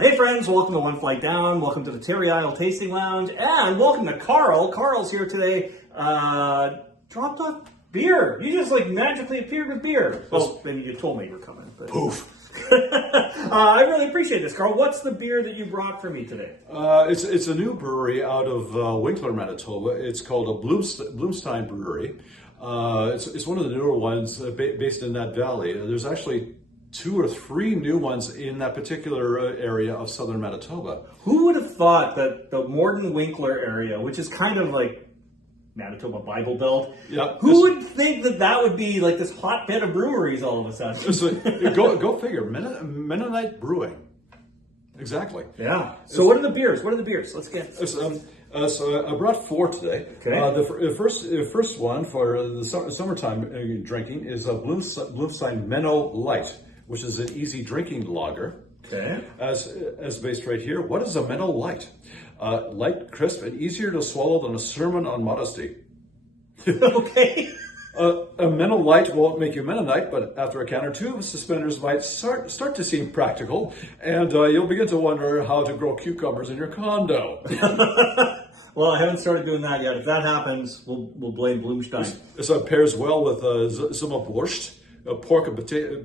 Hey friends, welcome to One Flight Down, welcome to the Terry Isle Tasting Lounge, and welcome to Carl. Carl's here today, dropped off beer. You just magically appeared with beer. Well, maybe you told me you were coming. But... Poof. I really appreciate this, Carl. What's the beer that you brought for me today? It's a new brewery out of Winkler, Manitoba. It's called a Blumstein Brewery. It's one of the newer ones based in that valley. There's actually 2 or 3 new ones in that particular area of southern Manitoba. Who would have thought that the Morden Winkler area, which is kind of like Manitoba Bible Belt, who would think that that would be like this hotbed of breweries all of a sudden? So, go figure. Mennonite brewing. Exactly. Yeah. So what are the beers? Let's get. So I brought 4 today. Okay. The first one for the summertime drinking is a Blumstein Menno Light, which is an easy drinking lager. Okay. As based right here, what is a Menno Light? Light, crisp, and easier to swallow than a sermon on modesty. Okay. A Menno Light won't make you Mennonite, but after a can or 2, suspenders might start to seem practical, and you'll begin to wonder how to grow cucumbers in your condo. Well, I haven't started doing that yet. If that happens, we'll blame Blumstein. This pairs well with Zimmerwurst, pork and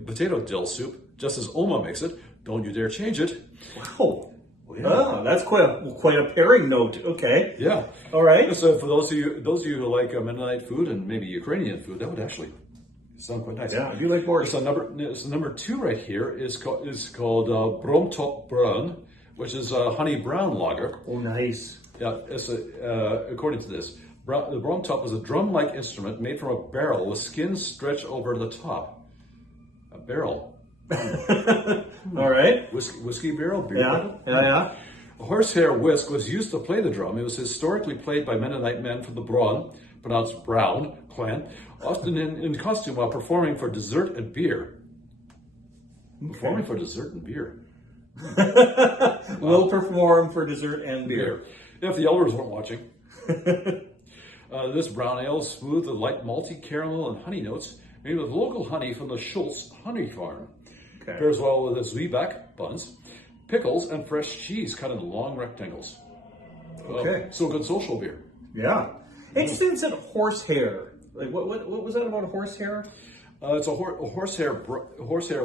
potato dill soup, just as Oma makes it. Don't you dare change it. Wow. Yeah. Oh, that's quite a pairing note. Okay. Yeah. All right. So for those of you who like Mennonite food and maybe Ukrainian food, that would actually sound quite nice. Yeah, I do like more. So number 2 right here is called Bromtop Brun, which is a honey brown lager. Oh, nice. Yeah. According to this, the Bromtop is a drum-like instrument made from a barrel with skin stretched over the top. A barrel. All right. Whiskey barrel, beer Yeah. barrel. A horsehair whisk was used to play the drum. It was historically played by Mennonite men from the Braun, pronounced Brown, clan, often in costume while performing for dessert and beer. Okay. Performing for dessert and beer. We'll perform for dessert and beer. If the elders weren't watching. This brown ale is smooth with light malty, caramel, and honey notes, made with local honey from the Schultz Honey Farm. Okay. Pairs well with the Zwieback buns, pickles, and fresh cheese cut into long rectangles. Okay. So good social beer. Yeah. Interesting, it said horsehair. Like what was that about horsehair? It's a horsehair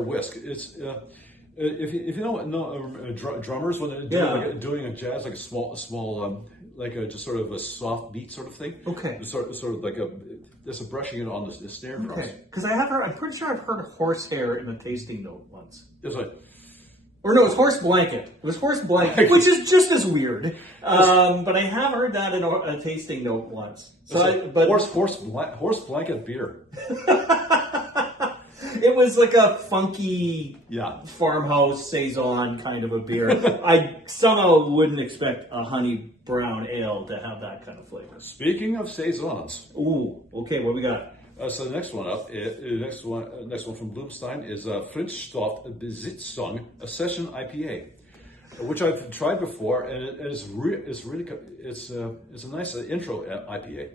whisk. It's if you know drummers when they're doing a jazz, like a small just sort of a soft beat sort of thing. Okay. Sort of like there's a brushing it on the snare drums. Okay. Because I'm pretty sure I've heard horsehair in a tasting note once. It's like, or no, it's horse blanket. It was horse blanket, which is just as weird. But I have heard that in a tasting note once. So horse blanket beer. It was like a funky farmhouse saison kind of a beer. I somehow wouldn't expect a honey brown ale to have that kind of flavor. Speaking of saisons. Ooh, okay, what we got? So the next one up, next one from Blumstein is Frischstoff Besitzung, a session IPA, which I've tried before, and it's a nice intro IPA.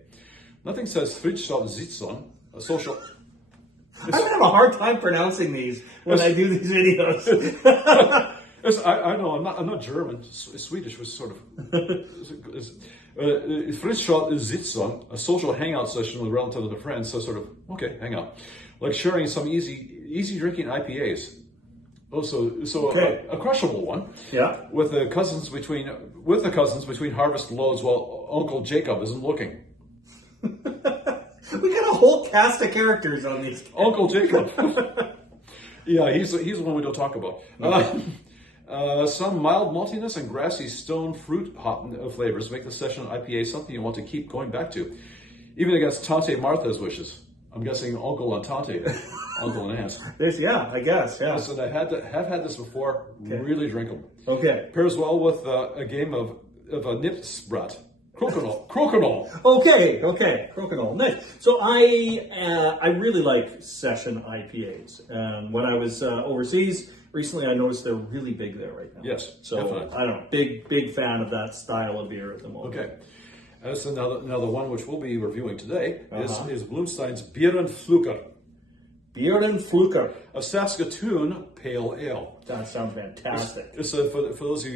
Nothing says Frischstoff Besitzung, a social. I'm gonna have a hard time pronouncing these when I do these videos. I know I'm not German. Swedish was sort of. Frischstoff Sitzung, a social hangout session with relatives and friends. So sort of hang out, like sharing some easy drinking IPAs. A crushable one. Yeah. With the cousins between harvest loads while Uncle Jacob isn't looking. We got a whole cast of characters on these. Uncle Jacob. Yeah, he's the one we don't talk about. Some mild maltiness and grassy stone fruit hop flavors make the session IPA something you want to keep going back to, even against Tante Martha's wishes. I'm guessing Uncle and Tante, Uncle and Aunt. I guess. So I have had this before. Okay. Really drinkable. Okay. Pairs well with a game of a Nipsbrat. Crokinole. Okay. Crokinole. Nice. So I really like session IPAs. When I was overseas recently, I noticed they're really big there right now. Yes. So definitely. I don't know, big fan of that style of beer at the moment. Okay. So now the one which we'll be reviewing today is Blumstein's Beren Pflucker. Beren Pflucker. A Saskatoon Pale Ale. That sounds fantastic. For those of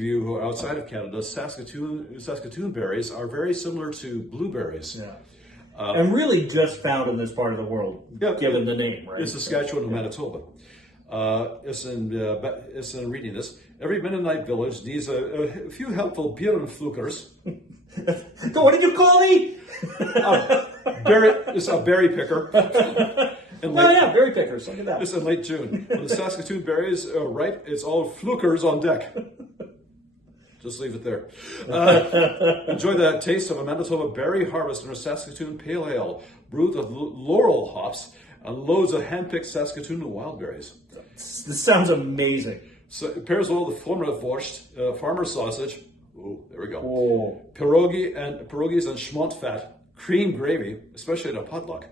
you who are outside of Canada, Saskatoon berries are very similar to blueberries. Yeah. And really just found in this part of the world, given the name, right? It's Saskatchewan and Manitoba. It's in reading this. Every Mennonite village needs a few helpful Beren Pfluckers. So what did you call me? It's a berry picker. Berry pickers. Look at that. It's in late June. When the Saskatoon berries are ripe, it's all Pfluckers on deck. Just leave it there. Enjoy the taste of a Manitoba berry harvest in a Saskatoon Pale Ale, brewed with laurel hops and loads of hand-picked Saskatoon wild berries. This sounds amazing. So it pairs well with Flummerwurst, farmer sausage. Oh, there we go. Oh. Pierogies and schmont fat, cream gravy, especially at a potluck.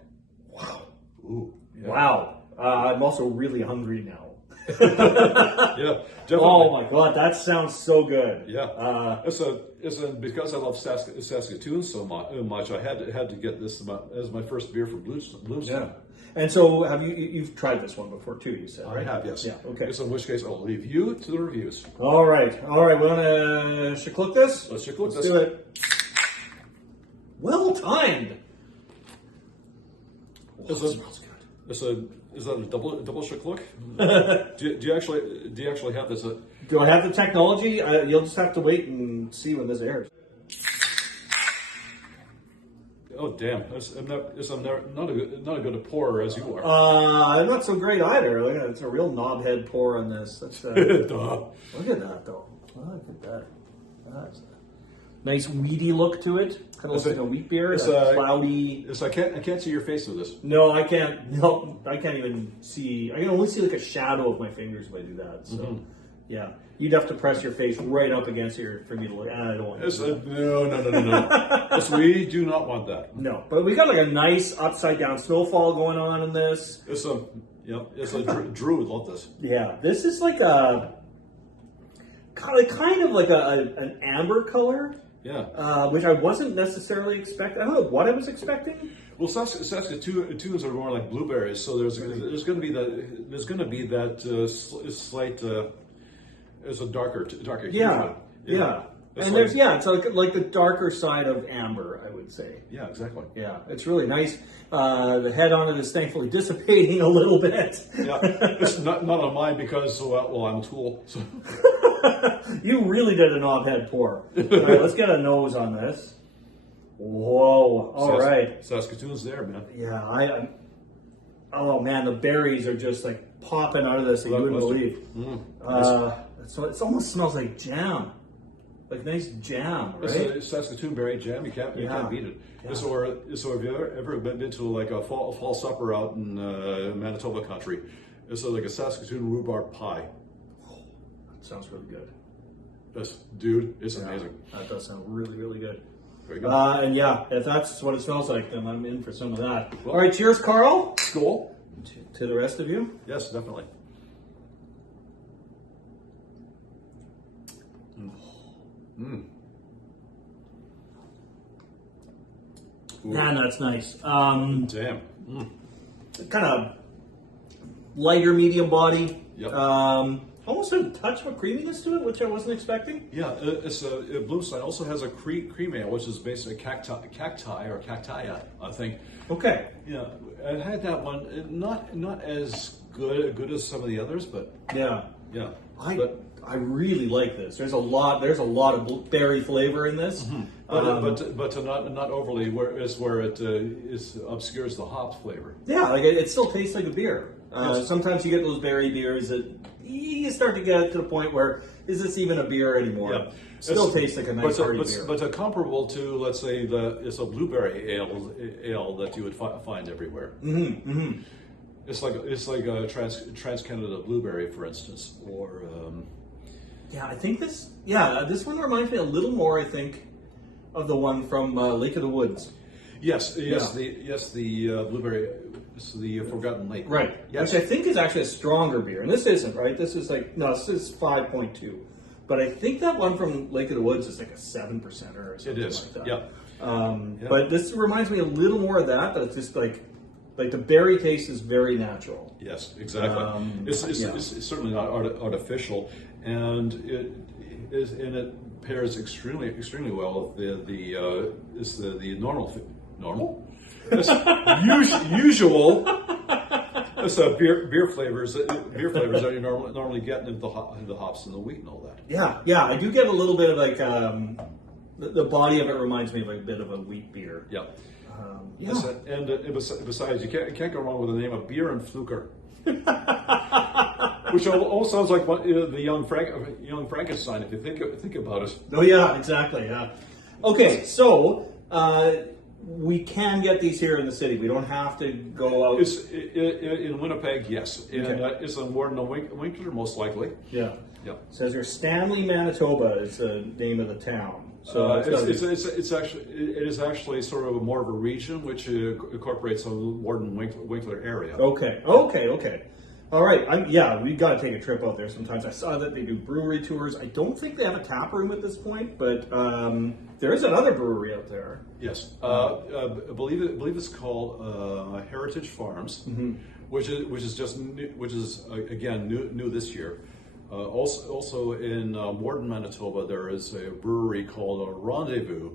Wow. Ooh. Yeah. Wow. I'm also really hungry now. Yeah, definitely. Oh my God, that sounds so good. Yeah, because I love Saskatoon so much. I had to get this as my first beer from Blumstein. Yeah. And so, you've tried this one before too? You said, right? I have, yes. Yeah. Okay. So in which case, I'll leave you to the reviews. All right. We want to shaklook this. Let's shaklook this. Do it. Well timed. Oh, it smells good. Is that a double shaklook? do you actually have this? Do I have the technology? You'll just have to wait and see when this airs. Oh damn! I'm not a good pourer as you are. I'm not so great either. Look at it. It's a real knobhead pour on this. That's, look at that though. Look at that. That's a nice weedy look to it. Kind of looks like a wheat beer. It's cloudy. I can't see your face with this. No, I can't. No, I can't even see. I can only see like a shadow of my fingers if I do that. So, yeah, you'd have to press your face right up against here for me to look. I don't want to. No. Yes, we do not want that. No, but we got like a nice upside down snowfall going on in this. Drew would love this. Yeah, this is like a kind of like an amber color. Yeah. Which I wasn't necessarily expecting. I don't know what I was expecting. Well, Saskatoons are more like blueberries, so there's going to be that slight. There's a darker hue. Yeah. And it's like the darker side of amber, I would say. Yeah, exactly. Yeah, it's really nice. The head on it is thankfully dissipating a little bit. Yeah, it's not on mine because I'm a tool. So. You really did a knobhead pour. All right, let's get a nose on this. Whoa! All right, Saskatoon's there, man. Yeah, oh man, the berries are just like popping out of this. Like you wouldn't believe. So it almost smells like jam. Like nice jam, right? It's Saskatoon berry jam. You can't beat it. Yeah. So have you ever been to like a fall supper out in Manitoba country? It's like a Saskatoon rhubarb pie. Oh, that sounds really good. It's amazing. That does sound really, really good. Very good. And yeah, if that's what it smells like, then I'm in for some of that. Well, all right, cheers, Carl. Cool. To the rest of you. Yes, definitely. Man, that's nice. Damn. Kind of lighter, medium body. Yep. Almost a touch of a creaminess to it, which I wasn't expecting. Yeah, Blumstein also has a cream ale, which is basically cacti, I think. Okay. Yeah, I had that one. Not as good as some of the others, but yeah. I really like this. There's a lot of berry flavor in this, but not overly, where it obscures the hop flavor. Yeah, like it still tastes like a beer. Sometimes you get those berry beers that you start to get to the point where is this even a beer anymore? Yeah. Still tastes like a nice hearty beer. But comparable to, let's say, it's a blueberry ale that you would find everywhere. Mm-hmm. Mm-hmm. It's like a Trans Canada blueberry, for instance, or. I think this one reminds me a little more, I think, of the one from Lake of the Woods. Yes, the blueberry, it's the Forgotten Lake. Right, yes. Which I think is actually a stronger beer, and this isn't, right? This is this is 5.2. But I think that one from Lake of the Woods is like a 7% or something like that. Yeah. But this reminds me a little more of that, but it's just like Like the berry taste is very natural. Yes, exactly. It's certainly not artificial, and it pairs extremely well with the normal. Usual. So beer flavors that you normally get into the hops and the wheat and all that. Yeah. I do get a little bit of like the body of it reminds me of a bit of a wheat beer. Yeah. And besides, you can't go wrong with the name of Beren Pflucker, which almost sounds like the young Frankenstein if you think about it. Oh yeah, exactly. Yeah. Okay, so we can get these here in the city. We don't have to go out. It's in Winnipeg, yes. It's in Warden and Winkler, most likely. Yeah. Yeah. It says here Stanley, Manitoba is the name of the town. So it is actually sort of more of a region which incorporates the Warden Winkler area. Okay. All right. We've got to take a trip out there sometimes. I saw that they do brewery tours. I don't think they have a tap room at this point, but there is another brewery out there. Yes, I believe it's called Heritage Farms, which is again new this year. Also in Warden, Manitoba, there is a brewery called Rendezvous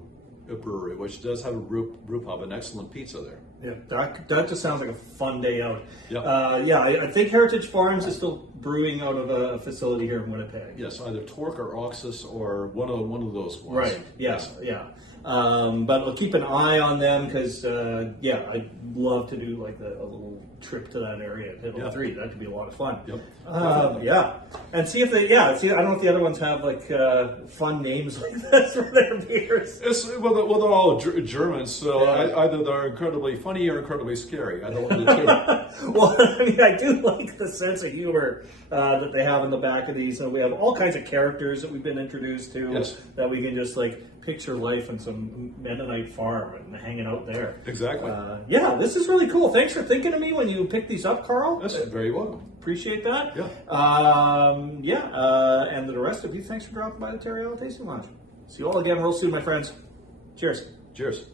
Brewery, which does have a brew pub and excellent pizza there. Yeah, that just sounds like a fun day out. Yeah. I think Heritage Farms is still brewing out of a facility here in Winnipeg. Yes, either Torque or Oxus or one of those ones. Right. Yes. Yeah. But I'll keep an eye on them because I'd love to do like a little trip to that area at Hill 3. That could be a lot of fun. Yep. And see if they I don't know if the other ones have like fun names like this for their beers. They're all German, so either they're incredibly funny or incredibly scary. I don't want to do. Well, I mean, I do like the sense of humor that they have in the back of these. And we have all kinds of characters that we've been introduced to that we can just like picture life in some Mennonite farm and hanging out there. Exactly. This is really cool. Thanks for thinking of me when you picked these up, Carl. That's very welcome. Appreciate that. Yeah. And the rest of you, thanks for dropping by the Terry Ale Tasting Lounge. See you all again real soon, my friends. Cheers. Cheers.